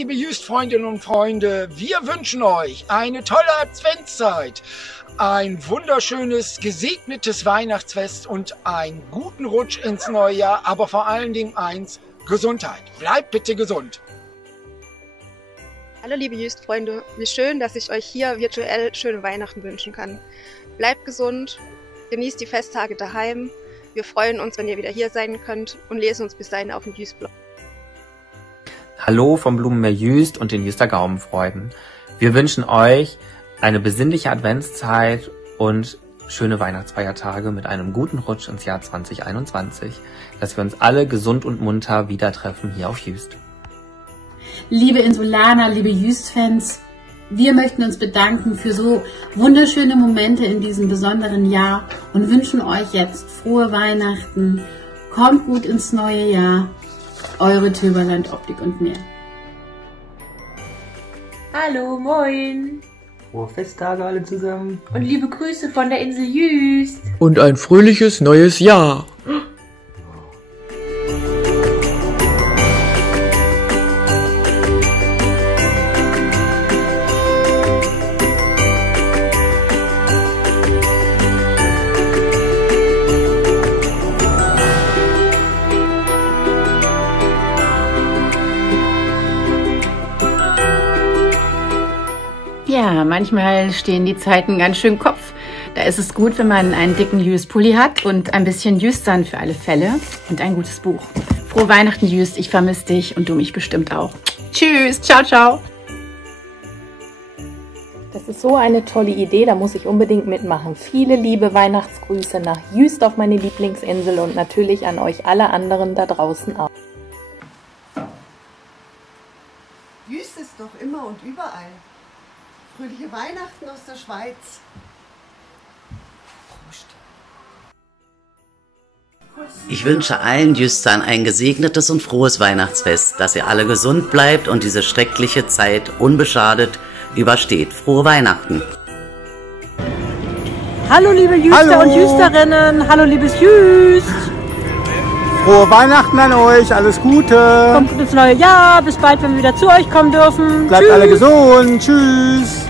liebe Jüst-Freundinnen und Freunde, wir wünschen euch eine tolle Adventszeit, ein wunderschönes, gesegnetes Weihnachtsfest und einen guten Rutsch ins neue Jahr, aber vor allen Dingen eins, Gesundheit. Bleibt bitte gesund. Hallo liebe Jüst-Freunde, wie schön, dass ich euch hier virtuell schöne Weihnachten wünschen kann. Bleibt gesund, genießt die Festtage daheim. Wir freuen uns, wenn ihr wieder hier sein könnt und lesen uns bis dahin auf dem Jüst-Blog. Hallo vom Blumenmeer Jüst und den Jüster Gaumenfreuden. Wir wünschen euch eine besinnliche Adventszeit und schöne Weihnachtsfeiertage mit einem guten Rutsch ins Jahr 2021, dass wir uns alle gesund und munter wieder treffen hier auf Jüst. Liebe Insulaner, liebe Jüst-Fans, wir möchten uns bedanken für so wunderschöne Momente in diesem besonderen Jahr und wünschen euch jetzt frohe Weihnachten, kommt gut ins neue Jahr, eure Töberland Optik und mehr. Hallo, moin! Frohe Festtage alle zusammen. Und liebe Grüße von der Insel Jüst. Und ein fröhliches neues Jahr. Ja, manchmal stehen die Zeiten ganz schön Kopf. Da ist es gut, wenn man einen dicken Jüst-Pulli hat und ein bisschen Jüstern für alle Fälle und ein gutes Buch. Frohe Weihnachten, Jüst, ich vermisse dich und du mich bestimmt auch. Tschüss, ciao, ciao. Das ist so eine tolle Idee, da muss ich unbedingt mitmachen. Viele liebe Weihnachtsgrüße nach Jüst auf meine Lieblingsinsel und natürlich an euch alle anderen da draußen auch. Jüst ist doch immer und überall. Fröhliche Weihnachten aus der Schweiz. Prost. Ich wünsche allen Jüstern ein gesegnetes und frohes Weihnachtsfest, dass ihr alle gesund bleibt und diese schreckliche Zeit unbeschadet übersteht. Frohe Weihnachten! Hallo liebe Jüster und Jüsterinnen, hallo liebes Jüst! Frohe Weihnachten an euch, alles Gute! Kommt gut ins neue Jahr, bis bald, wenn wir wieder zu euch kommen dürfen. Bleibt alle gesund, tschüss!